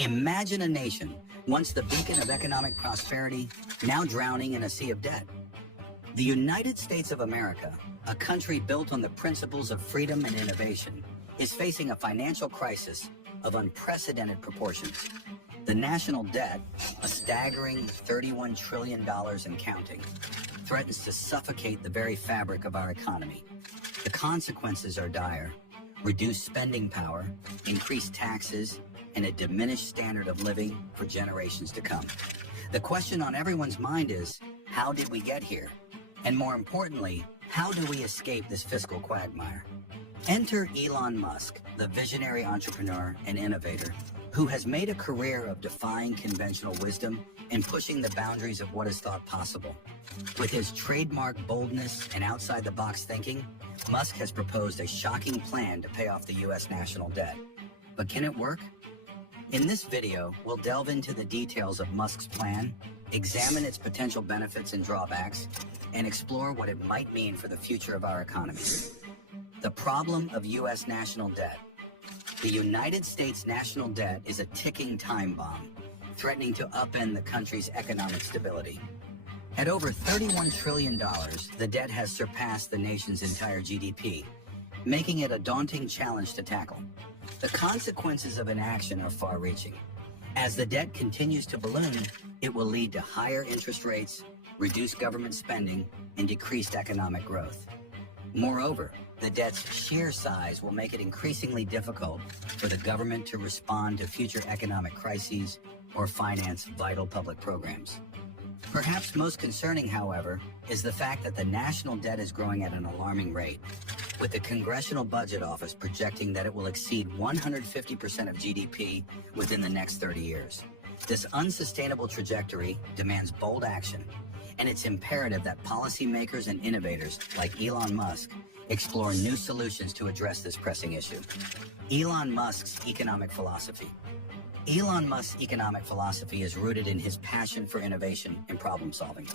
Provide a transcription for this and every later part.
Imagine a nation, once the beacon of economic prosperity, now drowning in a sea of debt. The United States of America, a country built on the principles of freedom and innovation, is facing a financial crisis of unprecedented proportions. The national debt, a staggering $31 trillion and counting, threatens to suffocate the very fabric of our economy. The consequences are dire: reduced spending power, increased taxes, and a diminished standard of living for generations to come. The question on everyone's mind is, how did we get here? And more importantly, how do we escape this fiscal quagmire? Enter Elon Musk, the visionary entrepreneur and innovator, who has made a career of defying conventional wisdom and pushing the boundaries of what is thought possible. With his trademark boldness and outside-the-box thinking, Musk has proposed a shocking plan to pay off the U.S. national debt. But can it work? In this video, we'll delve into the details of Musk's plan, examine its potential benefits and drawbacks, and explore what it might mean for the future of our economy. The problem of U.S. national debt. The United States national debt is a ticking time bomb, threatening to upend the country's economic stability. At over $31 trillion, the debt has surpassed the nation's entire GDP, making it a daunting challenge to tackle. The consequences of inaction are far-reaching. As the debt continues to balloon, it will lead to higher interest rates, reduced government spending, and decreased economic growth. Moreover, the debt's sheer size will make it increasingly difficult for the government to respond to future economic crises or finance vital public programs. Perhaps most concerning, however, is the fact that the national debt is growing at an alarming rate, with the Congressional Budget Office projecting that it will exceed 150% of GDP within the next 30 years. This unsustainable trajectory demands bold action, and it's imperative that policymakers and innovators like Elon Musk explore new solutions to address this pressing issue. Elon Musk's economic philosophy. Elon Musk's economic philosophy is rooted in his passion for innovation and problem solving.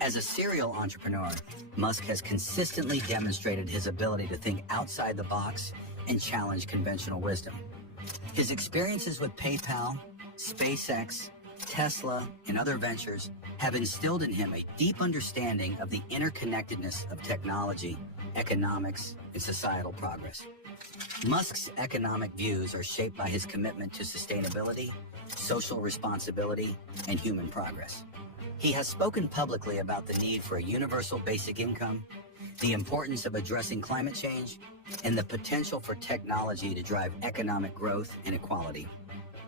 As a serial entrepreneur, Musk has consistently demonstrated his ability to think outside the box and challenge conventional wisdom. His experiences with PayPal, SpaceX, Tesla, and other ventures have instilled in him a deep understanding of the interconnectedness of technology, economics, and societal progress. Musk's economic views are shaped by his commitment to sustainability, social responsibility, and human progress. He has spoken publicly about the need for a universal basic income, the importance of addressing climate change, and the potential for technology to drive economic growth and equality.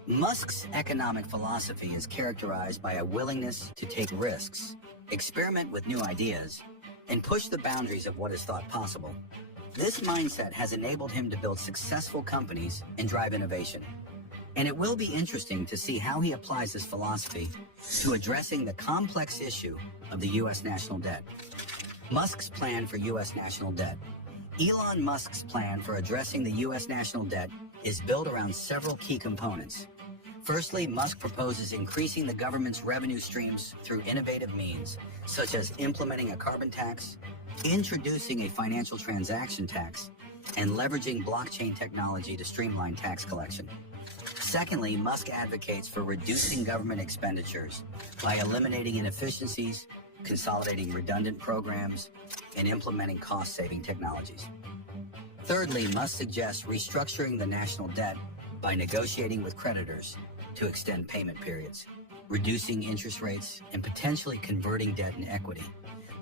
Musk's economic philosophy is characterized by a willingness to take risks, experiment with new ideas, and push the boundaries of what is thought possible. This mindset has enabled him to build successful companies and drive innovation. And it will be interesting to see how he applies this philosophy to addressing the complex issue of the U.S. national debt. Musk's plan for U.S. national debt. Elon Musk's plan for addressing the U.S. national debt is built around several key components. Firstly, Musk proposes increasing the government's revenue streams through innovative means, such as implementing a carbon tax, introducing a financial transaction tax, and leveraging blockchain technology to streamline tax collection. Secondly, Musk advocates for reducing government expenditures by eliminating inefficiencies, consolidating redundant programs, and implementing cost-saving technologies. Thirdly, Musk suggests restructuring the national debt by negotiating with creditors to extend payment periods, reducing interest rates, and potentially converting debt into equity.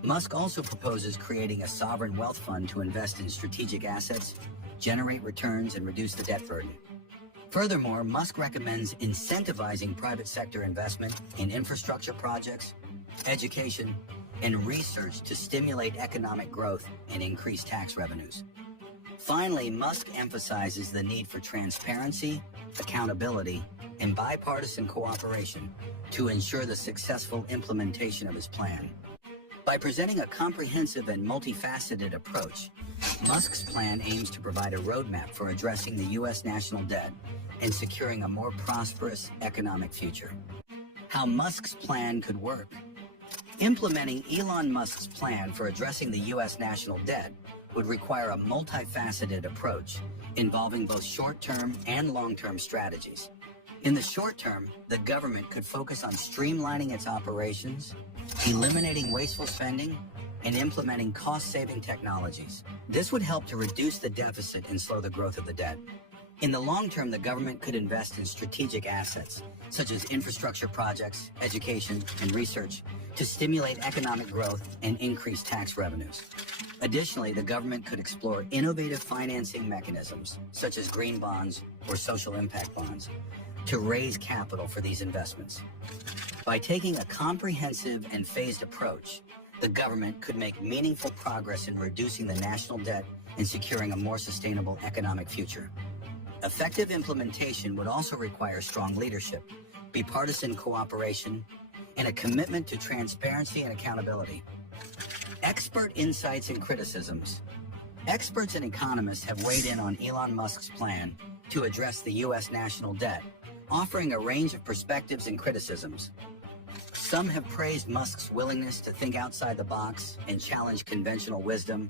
Musk also proposes creating a sovereign wealth fund to invest in strategic assets, generate returns, and reduce the debt burden. Furthermore, Musk recommends incentivizing private sector investment in infrastructure projects, education, and research to stimulate economic growth and increase tax revenues. Finally, Musk emphasizes the need for transparency, accountability, and bipartisan cooperation to ensure the successful implementation of his plan. By presenting a comprehensive and multifaceted approach, Musk's plan aims to provide a roadmap for addressing the U.S. national debt and securing a more prosperous economic future. How Musk's plan could work. Implementing Elon Musk's plan for addressing the U.S. national debt would require a multifaceted approach involving both short-term and long-term strategies. In the short term, the government could focus on streamlining its operations, eliminating wasteful spending, and implementing cost-saving technologies. This would help to reduce the deficit and slow the growth of the debt. In the long term, the government could invest in strategic assets, such as infrastructure projects, education, and research, to stimulate economic growth and increase tax revenues. Additionally, the government could explore innovative financing mechanisms, such as green bonds or social impact bonds, to raise capital for these investments. By taking a comprehensive and phased approach, the government could make meaningful progress in reducing the national debt and securing a more sustainable economic future. Effective implementation would also require strong leadership, bipartisan cooperation, and a commitment to transparency and accountability. Expert insights and criticisms. Experts and economists have weighed in on Elon Musk's plan to address the U.S. national debt, offering a range of perspectives and criticisms. Some have praised Musk's willingness to think outside the box and challenge conventional wisdom,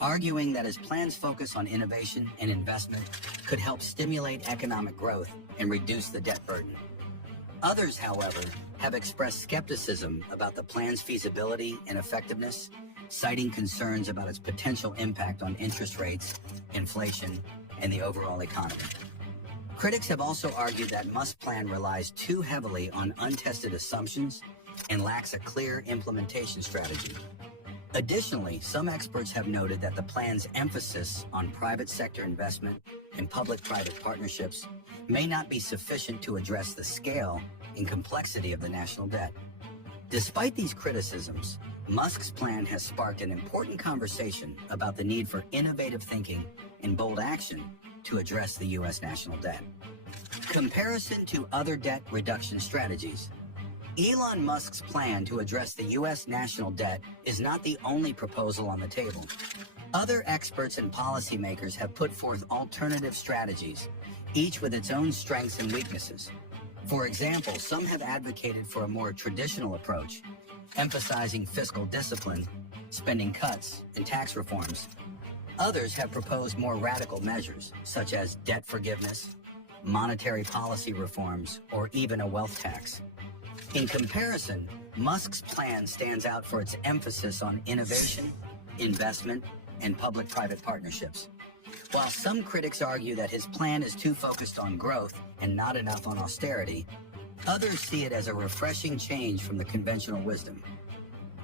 arguing that his plans focus on innovation and investment could help stimulate economic growth and reduce the debt burden. Others, however, have expressed skepticism about the plan's feasibility and effectiveness, citing concerns about its potential impact on interest rates, inflation, and the overall economy. Critics have also argued that Musk's plan relies too heavily on untested assumptions and lacks a clear implementation strategy. Additionally, some experts have noted that the plan's emphasis on private sector investment and public-private partnerships may not be sufficient to address the scale and complexity of the national debt. Despite these criticisms, Musk's plan has sparked an important conversation about the need for innovative thinking and bold action to address the U.S. national debt. Comparison to other debt reduction strategies. Elon Musk's plan to address the U.S. national debt is not the only proposal on the table. Other experts and policymakers have put forth alternative strategies, each with its own strengths and weaknesses. For example, some have advocated for a more traditional approach, emphasizing fiscal discipline, spending cuts, and tax reforms. Others have proposed more radical measures, such as debt forgiveness, monetary policy reforms, or even a wealth tax. In comparison, Musk's plan stands out for its emphasis on innovation, investment, and public-private partnerships. While some critics argue that his plan is too focused on growth and not enough on austerity, others see it as a refreshing change from the conventional wisdom.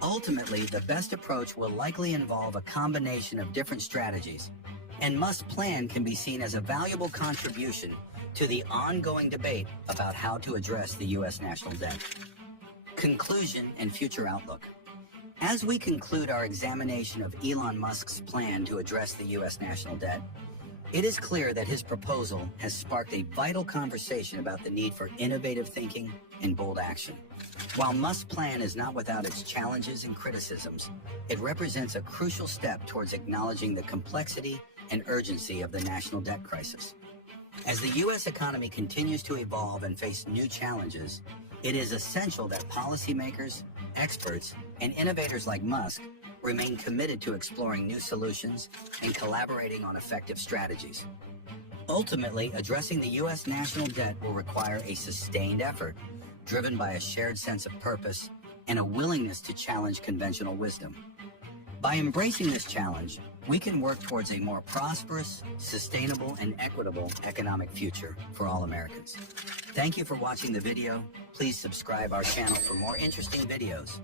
Ultimately, the best approach will likely involve a combination of different strategies, and Musk's plan can be seen as a valuable contribution to the ongoing debate about how to address the U.S. national debt. Conclusion and future outlook. As we conclude our examination of Elon Musk's plan to address the U.S. national debt, it is clear that his proposal has sparked a vital conversation about the need for innovative thinking and bold action. While Musk's plan is not without its challenges and criticisms, it represents a crucial step towards acknowledging the complexity and urgency of the national debt crisis. As the U.S. economy continues to evolve and face new challenges, it is essential that policymakers, experts, and innovators like Musk remain committed to exploring new solutions and collaborating on effective strategies. Ultimately, addressing the U.S. national debt will require a sustained effort, driven by a shared sense of purpose and a willingness to challenge conventional wisdom. By embracing this challenge, we can work towards a more prosperous, sustainable, and equitable economic future for all Americans. Thank you for watching the video. Please subscribe our channel for more interesting videos.